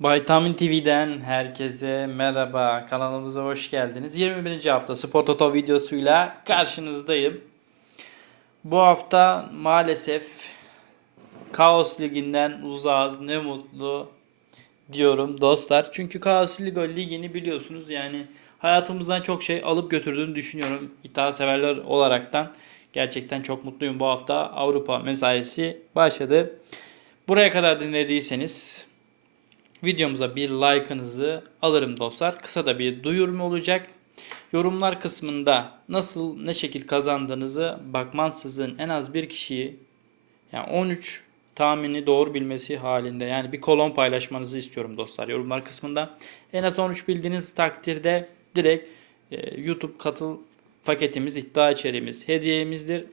Vitamin TV'den herkese merhaba. Kanalımıza hoş geldiniz. 21. hafta Spor Toto videosuyla karşınızdayım. Bu hafta maalesef Kaos Ligi'nden uzağız. Ne mutlu diyorum dostlar. Çünkü Kaos Ligo Ligi'ni biliyorsunuz yani hayatımızdan çok şey alıp götürdüğünü düşünüyorum. İddia severler olaraktan. Gerçekten çok mutluyum bu hafta. Avrupa mesaisi başladı. Buraya kadar dinlediyseniz Videomuza bir like'ınızı alırım dostlar. Kısa da bir duyurum olacak. Yorumlar kısmında nasıl ne şekil kazandığınızı bakmansızın en az bir kişiyi yani 13 tahmini doğru bilmesi halinde yani bir kolon paylaşmanızı istiyorum dostlar yorumlar kısmında. En az 13 bildiğiniz takdirde direkt e, YouTube katıl paketimiz, iddia içeriğimiz hediyemizdir.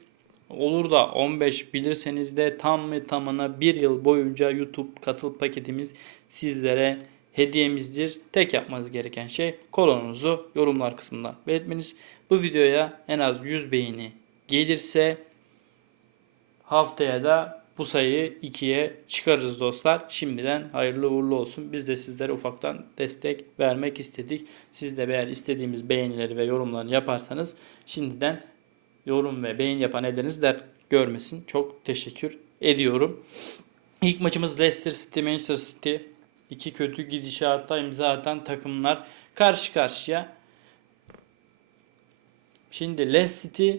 Olur da 15 bilirseniz de tam ve tamına bir yıl boyunca YouTube katıl paketimiz sizlere hediyemizdir. Tek yapmanız gereken şey kolonunuzu yorumlar kısmında belirtmeniz. Bu videoya en az 100 beğeni gelirse haftaya da bu sayıyı ikiye çıkarız dostlar. Şimdiden hayırlı uğurlu olsun. Biz de sizlere ufaktan destek vermek istedik. Siz de eğer istediğimiz beğenileri ve yorumlarını yaparsanız şimdiden yorum ve beğeni yapan elleriniz dert görmesin. Çok teşekkür ediyorum. İlk maçımız Leicester City Manchester City. İki kötü gidişatta imza atan takımlar karşı karşıya. Şimdi Leicester City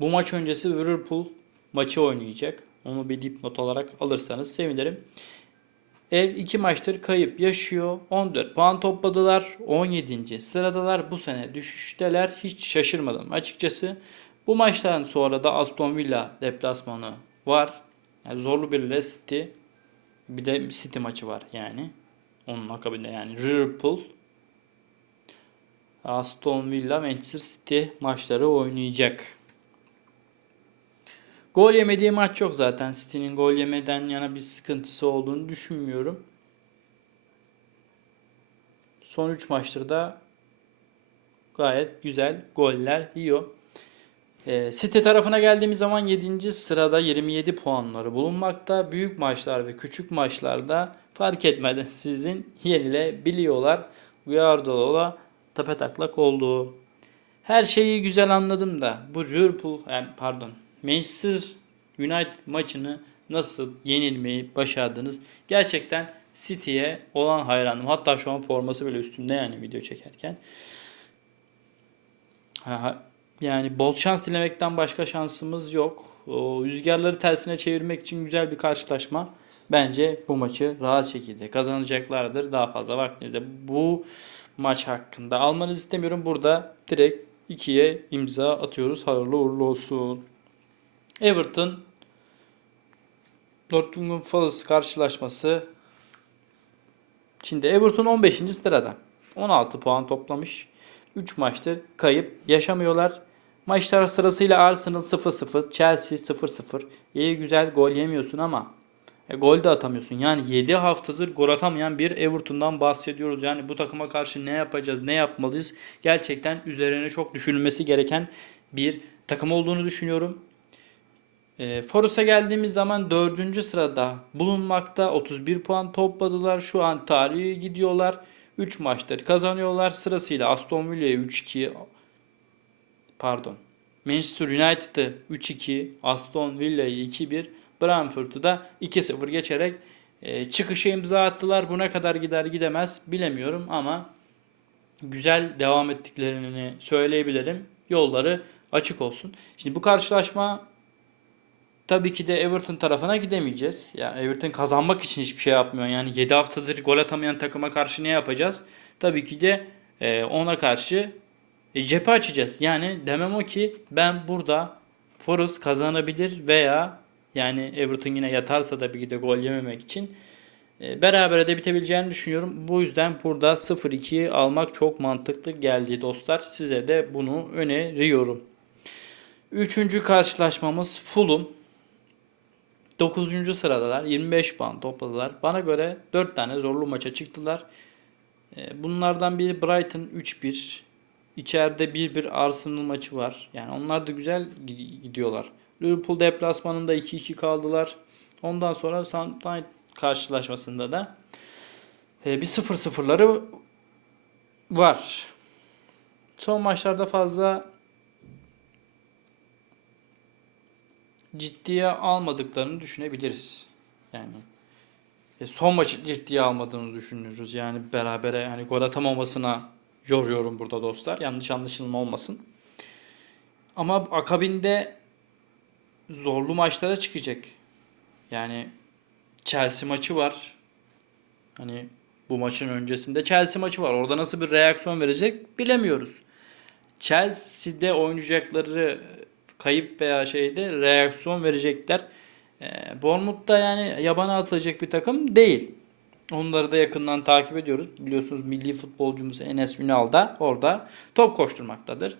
bu maç öncesi Liverpool maçı oynayacak. Onu bir dipnot olarak alırsanız sevinirim. Ev iki maçtır kayıp yaşıyor. 14 puan topladılar. 17. sıradalar. Bu sene düşüşteler. Hiç şaşırmadım açıkçası. Bu maçtan sonra da Aston Villa deplasmanı var. Yani zorlu bir Leicester bir de City maçı var yani. Onun akabinde yani Liverpool Aston Villa Manchester City maçları oynayacak. Gol yemediği maç yok zaten. City'nin gol yemeden yana bir sıkıntısı olduğunu düşünmüyorum. Son 3 maçtır da gayet güzel goller yiyor. E, City tarafına geldiğimiz zaman 7. sırada 27 puanları bulunmakta. Büyük maçlar ve küçük maçlarda fark etmeden sizin yenilebiliyorlar. Guardiola tepe taklak oldu. Her şeyi güzel anladım da bu Liverpool yani pardon Manchester United maçını nasıl yenilmeyi başardınız? Gerçekten City'ye olan hayranım. Hatta şu an forması bile üstümde yani video çekerken. Ha, yani bol şans dilemekten başka şansımız yok. O rüzgarları tersine çevirmek için güzel bir karşılaşma. Bence bu maçı rahat şekilde kazanacaklardır. Daha fazla vaktinizde bu maç hakkında almanızı istemiyorum. Burada direkt ikiye imza atıyoruz. Hayırlı uğurlu olsun. Everton Nottingham Forest karşılaşması. Şimdi Everton 15. sırada. 16 puan toplamış. 3 maçtır kayıp yaşamıyorlar. Maçlar sırasıyla Arsenal 0-0, Chelsea 0-0. İyi güzel gol yemiyorsun ama e, gol de atamıyorsun. Yani 7 haftadır gol atamayan bir Everton'dan bahsediyoruz. Yani bu takıma karşı ne yapacağız, ne yapmalıyız? Gerçekten üzerine çok düşünülmesi gereken bir takım olduğunu düşünüyorum. E, Forest'a geldiğimiz zaman 4. sırada bulunmakta. 31 puan topladılar. Şu an tarihi gidiyorlar. 3 maçları kazanıyorlar. Sırasıyla Aston Villa'ya 3-2 pardon. Manchester United'ı 3-2, Aston Villa'yı 2-1, Brentford'u da 2-0 geçerek e, çıkışa imza attılar. Bu ne kadar gider gidemez bilemiyorum ama güzel devam ettiklerini söyleyebilirim. Yolları açık olsun. Şimdi bu karşılaşma tabii ki de Everton tarafına gidemeyeceğiz. Yani Everton kazanmak için hiçbir şey yapmıyor. Yani 7 haftadır gol atamayan takıma karşı ne yapacağız? Tabii ki de e, ona karşı e, cephe açacağız. Yani demem o ki ben burada Forest kazanabilir veya yani Everton yine yatarsa da bir de gol yememek için e, berabere de bitebileceğini düşünüyorum. Bu yüzden burada 0-2 almak çok mantıklı geldi dostlar. Size de bunu öneriyorum. Üçüncü karşılaşmamız Fulham. 9. sıradalar. 25 puan topladılar. Bana göre 4 tane zorlu maça çıktılar. E, bunlardan biri Brighton 3-1. İçeride 1-1 Arsenal maçı var. Yani onlar da güzel gidiyorlar. Liverpool deplasmanında 2-2 kaldılar. Ondan sonra Southampton karşılaşmasında da e, bir 0-0'ları var. Son maçlarda fazla ciddiye almadıklarını düşünebiliriz. Yani e, son maçı ciddiye almadığını düşünürüz. Yani berabere yani gol atamamasına yoruyorum burada dostlar. Yanlış anlaşılma olmasın. Ama akabinde zorlu maçlara çıkacak. Yani Chelsea maçı var. Hani bu maçın öncesinde Chelsea maçı var. Orada nasıl bir reaksiyon verecek bilemiyoruz. Chelsea'de oynayacakları kayıp veya şeyde reaksiyon verecekler. E, Bournemouth da yani yabana atılacak bir takım değil. Onları da yakından takip ediyoruz. Biliyorsunuz milli futbolcumuz Enes Ünal da orada top koşturmaktadır.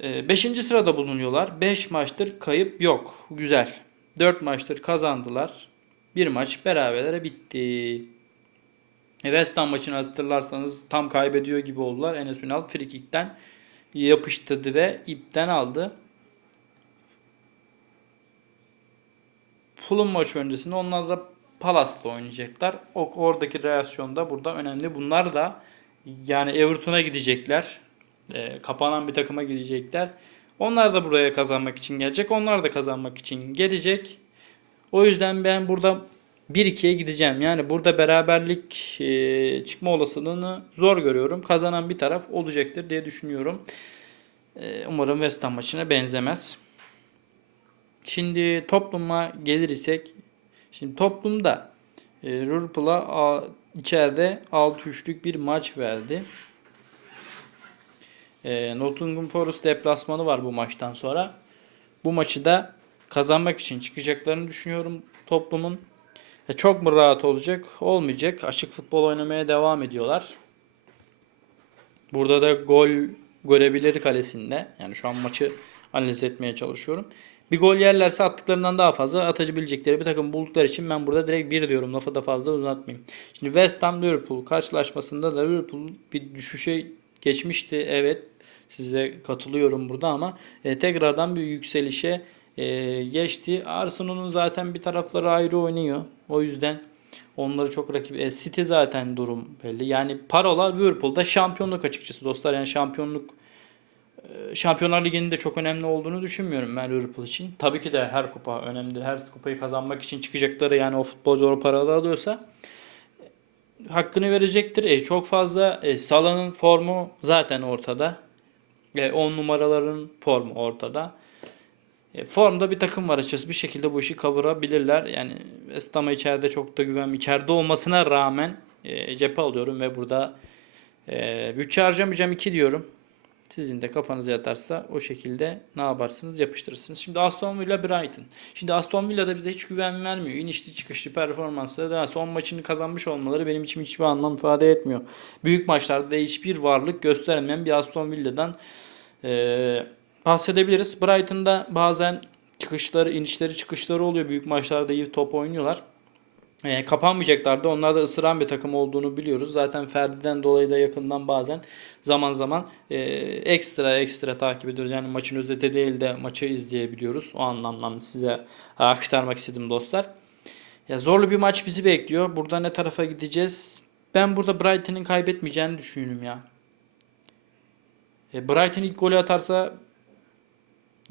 5. sırada bulunuyorlar. 5 maçtır kayıp yok. Güzel. 4 maçtır kazandılar. Bir maç beraberlere bitti. E, West Ham maçını hatırlarsanız tam kaybediyor gibi oldular. Enes Ünal frikikten yapıştırdı ve ipten aldı. Fulham maçı öncesinde onlar da Palace'la oynayacaklar. O oradaki reaksiyon da burada önemli. Bunlar da yani Everton'a gidecekler. E, kapanan bir takıma gidecekler. Onlar da buraya kazanmak için gelecek. Onlar da kazanmak için gelecek. O yüzden ben burada 1-2'ye gideceğim. Yani burada beraberlik e, çıkma olasılığını zor görüyorum. Kazanan bir taraf olacaktır diye düşünüyorum. E, umarım West Ham maçına benzemez. Şimdi topluma gelir isek şimdi toplumda e, Liverpool'a içeride 6-3'lük bir maç verdi. E, Nottingham Forest deplasmanı var bu maçtan sonra. Bu maçı da kazanmak için çıkacaklarını düşünüyorum toplumun. E, çok mu rahat olacak? Olmayacak. Açık futbol oynamaya devam ediyorlar. Burada da gol görebilir kalesinde. Yani şu an maçı analiz etmeye çalışıyorum. Bir gol yerlerse attıklarından daha fazla atabilecekleri bir takım buldukları için ben burada direkt bir diyorum. Lafı da fazla uzatmayayım. Şimdi West Ham Liverpool karşılaşmasında da Liverpool bir düşüşe geçmişti. Evet size katılıyorum burada ama e, tekrardan bir yükselişe e, geçti. Arsenal'ın zaten bir tarafları ayrı oynuyor. O yüzden onları çok rakip. E, City zaten durum belli. Yani parola Liverpool'da şampiyonluk açıkçası dostlar. Yani şampiyonluk Şampiyonlar Ligi'nin de çok önemli olduğunu düşünmüyorum ben Liverpool için. Tabii ki de her kupa önemlidir. Her kupayı kazanmak için çıkacakları yani o futbolcu o paraları alıyorsa e, hakkını verecektir. E, çok fazla e, Salah'ın formu zaten ortada. 10 numaraların formu ortada. E, formda bir takım var açıkçası. Bir şekilde bu işi kavurabilirler. Yani West Ham'a içeride çok da güven içeride olmasına rağmen e, cephe alıyorum ve burada e, bütçe harcamayacağım 2 diyorum. Sizin de kafanıza yatarsa o şekilde ne yaparsınız yapıştırırsınız. Şimdi Aston Villa Brighton. Şimdi Aston Villa da bize hiç güven vermiyor. İnişli çıkışlı performansları da son maçını kazanmış olmaları benim için hiçbir anlam ifade etmiyor. Büyük maçlarda hiçbir varlık gösteremeyen bir Aston Villa'dan eee bahsedebiliriz. Brighton'da bazen çıkışları, inişleri, çıkışları oluyor. Büyük maçlarda iyi top oynuyorlar. E, kapanmayacaklardı. Onlar da ısıran bir takım olduğunu biliyoruz. Zaten Ferdi'den dolayı da yakından bazen zaman zaman e, ekstra ekstra takip ediyoruz. Yani maçın özeti değil de maçı izleyebiliyoruz. O anlamda size aktarmak istedim dostlar. Ya zorlu bir maç bizi bekliyor. Burada ne tarafa gideceğiz? Ben burada Brighton'ın kaybetmeyeceğini düşünüyorum ya. E, Brighton ilk golü atarsa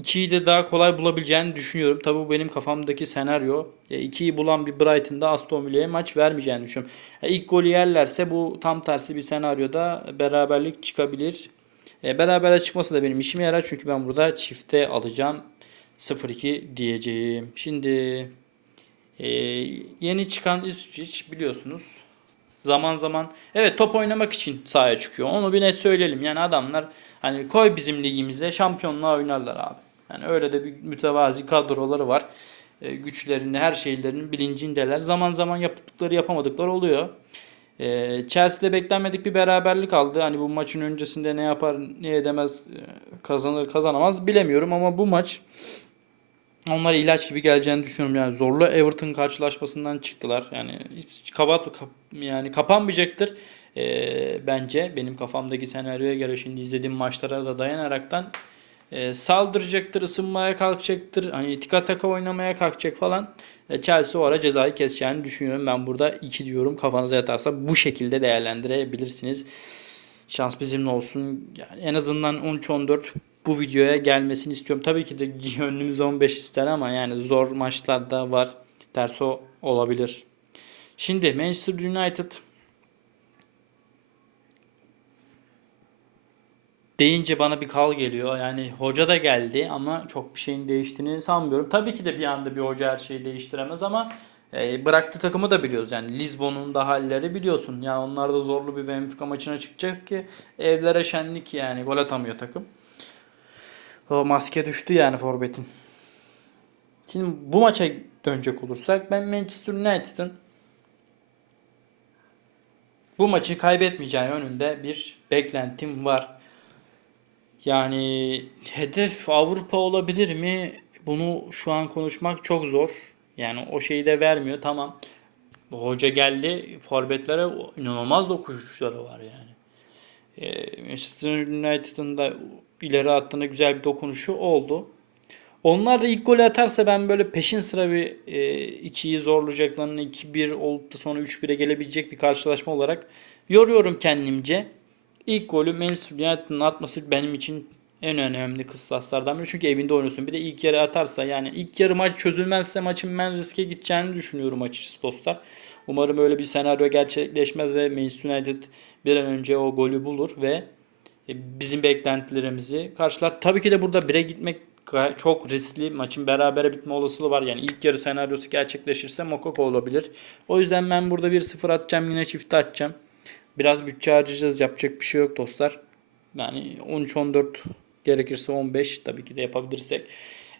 2'yi de daha kolay bulabileceğini düşünüyorum. Tabi bu benim kafamdaki senaryo. 2'yi bulan bir Brighton'da Aston Villa'ya maç vermeyeceğini düşünüyorum. İlk golü yerlerse bu tam tersi bir senaryoda beraberlik çıkabilir. E, beraberle çıkması da benim işime yarar. Çünkü ben burada çifte alacağım. 0-2 diyeceğim. Şimdi e, yeni çıkan İsviçre biliyorsunuz. Zaman zaman evet top oynamak için sahaya çıkıyor. Onu bir net söyleyelim. Yani adamlar hani koy bizim ligimize şampiyonluğa oynarlar abi. Yani öyle de bir mütevazi kadroları var. E, güçlerini, her şeylerinin bilincindeler. Zaman zaman yaptıkları yapamadıkları oluyor. E, Chelsea'de beklenmedik bir beraberlik aldı. Hani bu maçın öncesinde ne yapar, ne edemez, e, kazanır, kazanamaz bilemiyorum ama bu maç onlara ilaç gibi geleceğini düşünüyorum. Yani zorlu Everton karşılaşmasından çıktılar. Yani hiç kapat yani kapanmayacaktır. E, bence benim kafamdaki senaryoya göre şimdi izlediğim maçlara da dayanaraktan e, saldıracaktır, ısınmaya kalkacaktır. Hani tika taka oynamaya kalkacak falan. E, Chelsea o ara cezayı keseceğini düşünüyorum. Ben burada 2 diyorum. Kafanıza yatarsa bu şekilde değerlendirebilirsiniz. Şans bizimle olsun. Yani en azından 13-14 bu videoya gelmesini istiyorum. Tabii ki de gönlümüz 15 ister ama yani zor maçlar da var. Ters o olabilir. Şimdi Manchester United deyince bana bir kal geliyor. Yani hoca da geldi ama çok bir şeyin değiştiğini sanmıyorum. Tabii ki de bir anda bir hoca her şeyi değiştiremez ama e, bıraktığı takımı da biliyoruz. Yani Lisbon'un da halleri biliyorsun. Yani onlar da zorlu bir Benfica maçına çıkacak ki evlere şenlik yani gol atamıyor takım. O maske düştü yani forvetin. Şimdi bu maça dönecek olursak ben Manchester United'ın bu maçı kaybetmeyeceği yönünde bir beklentim var. Yani hedef Avrupa olabilir mi? Bunu şu an konuşmak çok zor. Yani o şeyi de vermiyor. Tamam. Hoca geldi. Forvetlere inanılmaz dokunuşları var yani. Ee, Manchester United'ın da ileri attığında güzel bir dokunuşu oldu. Onlar da ilk golü atarsa ben böyle peşin sıra bir e, 2'yi zorlayacaklarını 2-1 olup da sonra 3-1'e gelebilecek bir karşılaşma olarak yoruyorum kendimce. İlk golü Manchester United'ın atması benim için en önemli kıstaslardan biri. Çünkü evinde oynuyorsun. Bir de ilk yarı atarsa yani ilk yarı maç çözülmezse maçın ben riske gideceğini düşünüyorum açıkçası dostlar. Umarım öyle bir senaryo gerçekleşmez ve Manchester United bir an önce o golü bulur ve e, bizim beklentilerimizi karşılar. Tabii ki de burada bire gitmek çok riskli. Maçın berabere bitme olasılığı var. Yani ilk yarı senaryosu gerçekleşirse Mokoko olabilir. O yüzden ben burada 1-0 atacağım. Yine çifte atacağım. Biraz bütçe harcayacağız. Yapacak bir şey yok dostlar. Yani 13-14 gerekirse 15 tabii ki de yapabilirsek.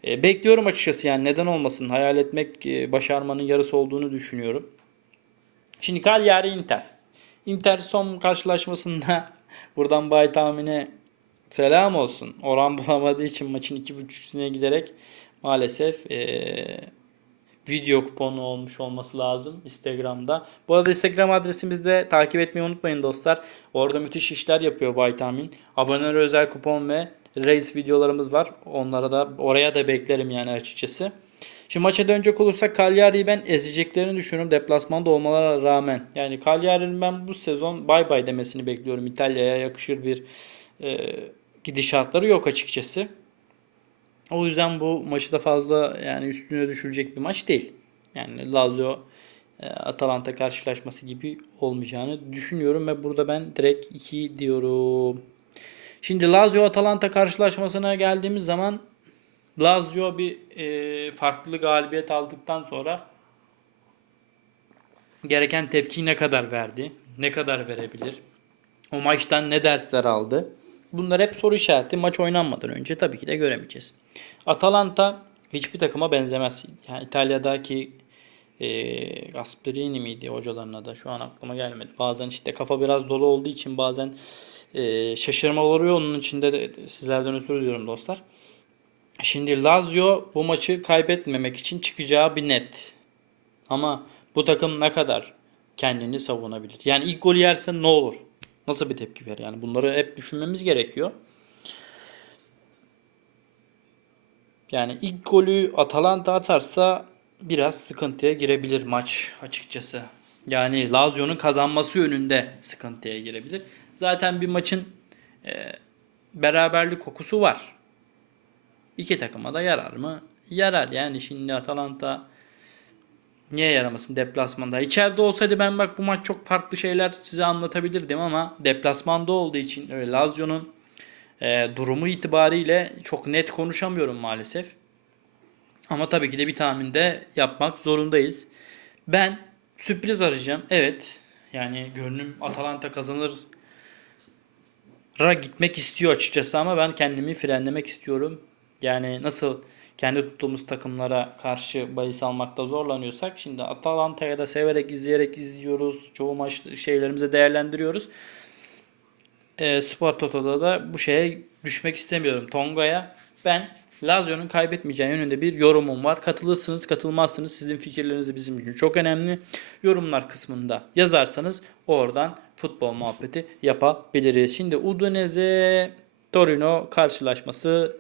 E, bekliyorum açıkçası yani neden olmasın. Hayal etmek e, başarmanın yarısı olduğunu düşünüyorum. Şimdi Cagliari Inter. Inter son karşılaşmasında buradan bay tahmine selam olsun. Oran bulamadığı için maçın 2.5'üne giderek maalesef eee, video kuponu olmuş olması lazım Instagram'da. Bu arada Instagram adresimizde takip etmeyi unutmayın dostlar. Orada müthiş işler yapıyor Bay Tahmin. Aboneler özel kupon ve reis videolarımız var. Onlara da oraya da beklerim yani açıkçası. Şimdi maça dönecek olursak Cagliari'yi ben ezeceklerini düşünüyorum deplasmanda olmalara rağmen. Yani Cagliari'nin ben bu sezon bay bay demesini bekliyorum. İtalya'ya yakışır bir e, gidişatları yok açıkçası. O yüzden bu maçı da fazla yani üstüne düşürecek bir maç değil. Yani Lazio e, Atalanta karşılaşması gibi olmayacağını düşünüyorum ve burada ben direkt 2 diyorum. Şimdi Lazio Atalanta karşılaşmasına geldiğimiz zaman Lazio bir e, farklı galibiyet aldıktan sonra gereken tepkiyi ne kadar verdi? Ne kadar verebilir? O maçtan ne dersler aldı? Bunlar hep soru işareti. Maç oynanmadan önce tabii ki de göremeyeceğiz. Atalanta hiçbir takıma benzemez. Yani İtalya'daki e, Gasperini miydi hocaların adı? Şu an aklıma gelmedi. Bazen işte kafa biraz dolu olduğu için bazen e, şaşırma oluyor. Onun için de de sizlerden özür diliyorum dostlar. Şimdi Lazio bu maçı kaybetmemek için çıkacağı bir net. Ama bu takım ne kadar kendini savunabilir? Yani ilk golü yerse ne olur? Nasıl bir tepki verir? Yani bunları hep düşünmemiz gerekiyor. Yani ilk golü Atalanta atarsa biraz sıkıntıya girebilir maç açıkçası. Yani Lazio'nun kazanması yönünde sıkıntıya girebilir. Zaten bir maçın e, beraberlik kokusu var. İki takıma da yarar mı? Yarar. Yani şimdi Atalanta niye yaramasın deplasmanda? İçeride olsaydı ben bak bu maç çok farklı şeyler size anlatabilirdim ama deplasmanda olduğu için öyle Lazio'nun e, durumu itibariyle çok net konuşamıyorum maalesef. Ama tabii ki de bir tahmin de yapmak zorundayız. Ben sürpriz arayacağım. Evet. Yani gönlüm Atalanta kazanır ra gitmek istiyor açıkçası ama ben kendimi frenlemek istiyorum. Yani nasıl kendi tuttuğumuz takımlara karşı bahis almakta zorlanıyorsak şimdi Atalanta'ya da severek izleyerek izliyoruz. Çoğu maç şeylerimizi değerlendiriyoruz. E, Spor Toto'da da bu şeye düşmek istemiyorum. Tonga'ya ben Lazio'nun kaybetmeyeceği yönünde bir yorumum var. Katılırsınız, katılmazsınız. Sizin fikirleriniz de bizim için çok önemli. Yorumlar kısmında yazarsanız oradan futbol muhabbeti yapabiliriz. Şimdi Udinese Torino karşılaşması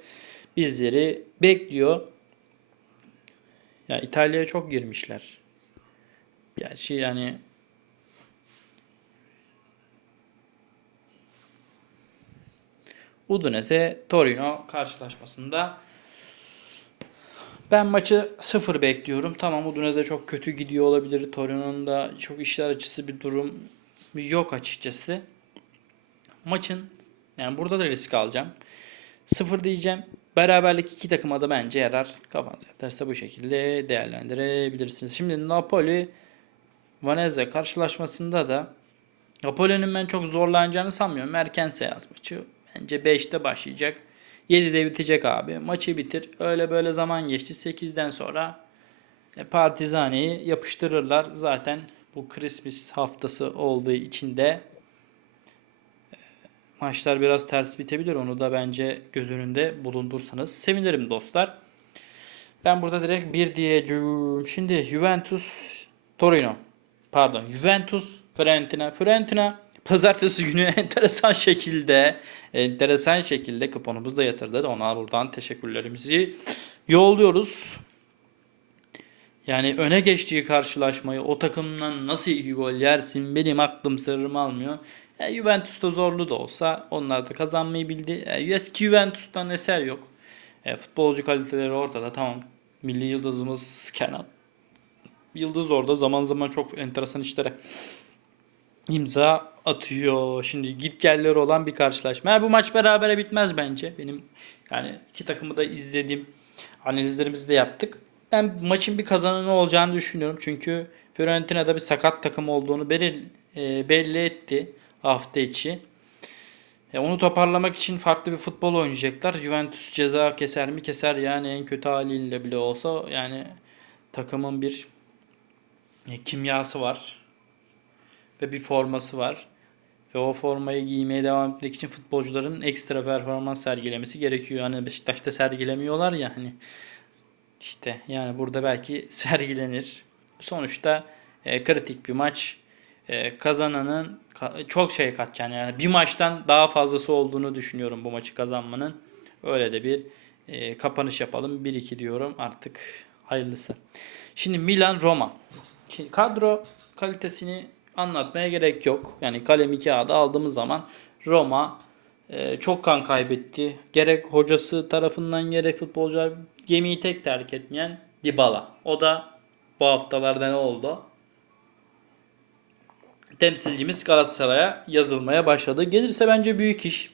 bizleri bekliyor. Ya İtalya'ya çok girmişler. Gerçi yani Udinese Torino karşılaşmasında ben maçı sıfır bekliyorum. Tamam Udinese çok kötü gidiyor olabilir. Torino'nun da çok işler açısı bir durum yok açıkçası. Maçın yani burada da risk alacağım. Sıfır diyeceğim. Beraberlik iki takıma da bence yarar. Kafanız yatarsa bu şekilde değerlendirebilirsiniz. Şimdi Napoli Venezia karşılaşmasında da Napoli'nin ben çok zorlanacağını sanmıyorum. Erken seans maçı. Bence 5'te başlayacak. 7'de bitecek abi. Maçı bitir. Öyle böyle zaman geçti. 8'den sonra e, Partizani'yi yapıştırırlar. Zaten bu Christmas haftası olduğu için de e, maçlar biraz ters bitebilir. Onu da bence göz önünde bulundursanız sevinirim dostlar. Ben burada direkt 1 diyeceğim. Şimdi Juventus Torino. Pardon. Juventus Fiorentina. Fiorentina pazartesi günü enteresan şekilde enteresan şekilde kuponumuzu da yatırdı. Ona buradan teşekkürlerimizi yolluyoruz. Yani öne geçtiği karşılaşmayı o takımdan nasıl iki gol yersin benim aklım sırrım almıyor. E, Juventus da zorlu da olsa onlar da kazanmayı bildi. E, eski Juventus'tan eser yok. E, futbolcu kaliteleri ortada tamam. Milli yıldızımız Kenan. Yıldız orada zaman zaman çok enteresan işlere imza atıyor. Şimdi git gelleri olan bir karşılaşma. Yani bu maç berabere bitmez bence. Benim yani iki takımı da izlediğim analizlerimizi de yaptık. Ben maçın bir kazananı olacağını düşünüyorum. Çünkü Fiorentina'da bir sakat takım olduğunu belli, e, belli etti hafta içi. E, onu toparlamak için farklı bir futbol oynayacaklar. Juventus ceza keser mi keser yani en kötü haliyle bile olsa yani takımın bir e, kimyası var ve bir forması var. Ve o formayı giymeye devam etmek için futbolcuların ekstra performans sergilemesi gerekiyor. Hani Beşiktaş'ta sergilemiyorlar ya hani. İşte yani burada belki sergilenir. Sonuçta e, kritik bir maç. E, kazananın ka- çok şey katacağını yani bir maçtan daha fazlası olduğunu düşünüyorum bu maçı kazanmanın. Öyle de bir e, kapanış yapalım. 1-2 diyorum artık hayırlısı. Şimdi Milan Roma. Şimdi kadro kalitesini anlatmaya gerek yok. Yani kalem kağıdı aldığımız zaman Roma e, çok kan kaybetti. Gerek hocası tarafından gerek futbolcular gemiyi tek terk etmeyen Dybala. O da bu haftalarda ne oldu? Temsilcimiz Galatasaray'a yazılmaya başladı. Gelirse bence büyük iş.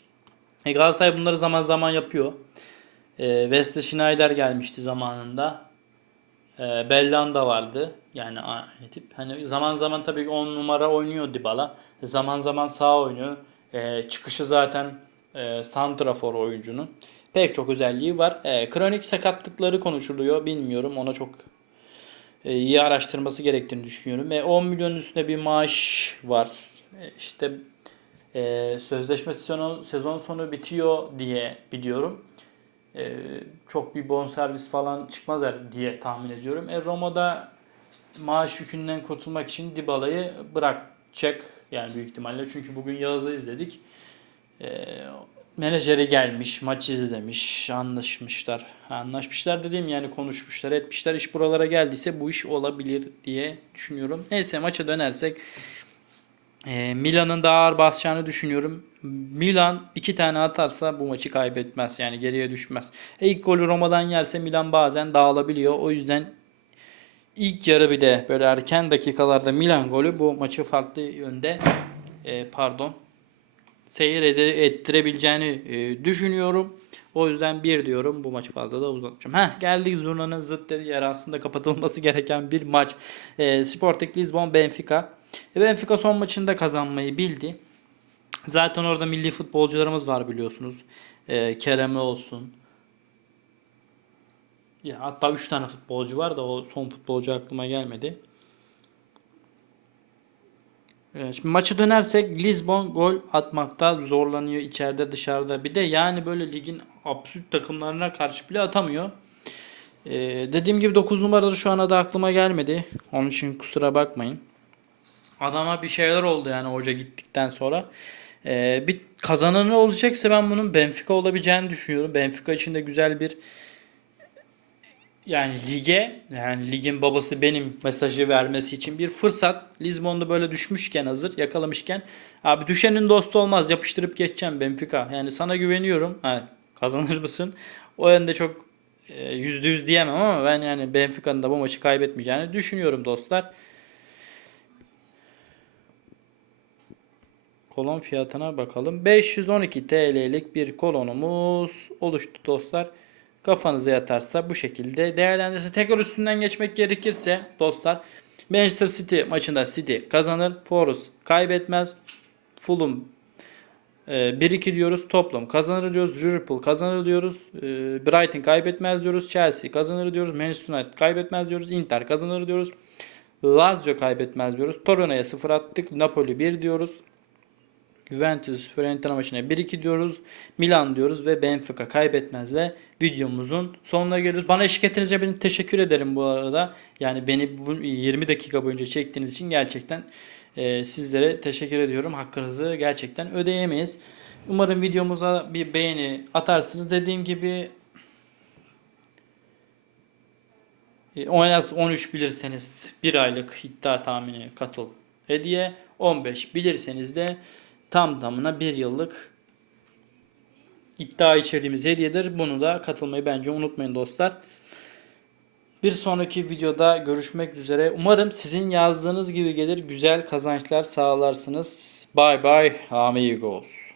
E, Galatasaray bunları zaman zaman yapıyor. E, Wesley Schneider gelmişti zamanında. E, Bellanda vardı. Yani tip. Hani zaman zaman tabii 10 numara oynuyor Dybala. Zaman zaman sağ oynuyor. E, çıkışı zaten e, santrafor oyuncunun. Pek çok özelliği var. E, kronik sakatlıkları konuşuluyor. Bilmiyorum. Ona çok e, iyi araştırması gerektiğini düşünüyorum. E, 10 milyon üstünde bir maaş var. E, işte e, sözleşme sezonu, sezon sonu bitiyor diye biliyorum. E, çok bir bonservis falan çıkmaz diye tahmin ediyorum. E, Roma'da maaş yükünden kurtulmak için Dybala'yı bırakacak yani büyük ihtimalle. Çünkü bugün Yağız'ı izledik. E, menajeri gelmiş, maç izlemiş, anlaşmışlar. Anlaşmışlar dediğim yani konuşmuşlar, etmişler. İş buralara geldiyse bu iş olabilir diye düşünüyorum. Neyse maça dönersek e, Milan'ın daha ağır basacağını düşünüyorum. Milan iki tane atarsa bu maçı kaybetmez. Yani geriye düşmez. E, ilk golü Roma'dan yerse Milan bazen dağılabiliyor. O yüzden ilk yarı bir de böyle erken dakikalarda Milan golü bu maçı farklı yönde e, pardon seyir ettirebileceğini e, düşünüyorum. O yüzden bir diyorum. Bu maçı fazla da uzatacağım. Heh, geldik zurnanın zıt dediği yer aslında kapatılması gereken bir maç. E, Sporting Lisbon Benfica. E, Benfica son maçında kazanmayı bildi. Zaten orada milli futbolcularımız var biliyorsunuz. E, Kerem'e olsun. Ya hatta 3 tane futbolcu var da o son futbolcu aklıma gelmedi. Evet, Şimdi maça dönersek Lisbon gol atmakta zorlanıyor içeride dışarıda. Bir de yani böyle ligin absürt takımlarına karşı bile atamıyor. Ee, dediğim gibi 9 numaralı şu an adı aklıma gelmedi. Onun için kusura bakmayın. Adama bir şeyler oldu yani hoca gittikten sonra. Ee, bir kazananı olacaksa ben bunun Benfica olabileceğini düşünüyorum. Benfica için de güzel bir yani lige yani ligin babası benim mesajı vermesi için bir fırsat. Lisbon'da böyle düşmüşken hazır yakalamışken abi düşenin dostu olmaz yapıştırıp geçeceğim Benfica. Yani sana güveniyorum. Ha, kazanır mısın? O yönde çok e, yüzde yüz diyemem ama ben yani Benfica'nın da bu maçı kaybetmeyeceğini düşünüyorum dostlar. Kolon fiyatına bakalım. 512 TL'lik bir kolonumuz oluştu dostlar. Kafanıza yatarsa bu şekilde değerlendirirse tekrar üstünden geçmek gerekirse dostlar Manchester City maçında City kazanır. Forest kaybetmez. Fulham e, 1-2 diyoruz. Toplam kazanır diyoruz. Liverpool kazanır diyoruz. E, Brighton kaybetmez diyoruz. Chelsea kazanır diyoruz. Manchester United kaybetmez diyoruz. Inter kazanır diyoruz. Lazio kaybetmez diyoruz. Torino'ya 0 attık. Napoli 1 diyoruz. Juventus Fiorentina maçına 1-2 diyoruz. Milan diyoruz ve Benfica kaybetmezle videomuzun sonuna geliyoruz. Bana eşlik ettiğiniz teşekkür ederim bu arada. Yani beni bu 20 dakika boyunca çektiğiniz için gerçekten e, sizlere teşekkür ediyorum. Hakkınızı gerçekten ödeyemeyiz. Umarım videomuza bir beğeni atarsınız. Dediğim gibi e, en az 13 bilirseniz bir aylık iddia tahmini katıl hediye. 15 bilirseniz de tam tamına bir yıllık iddia içerdiğimiz hediyedir. Bunu da katılmayı bence unutmayın dostlar. Bir sonraki videoda görüşmek üzere. Umarım sizin yazdığınız gibi gelir güzel kazançlar sağlarsınız. Bye bye amigos.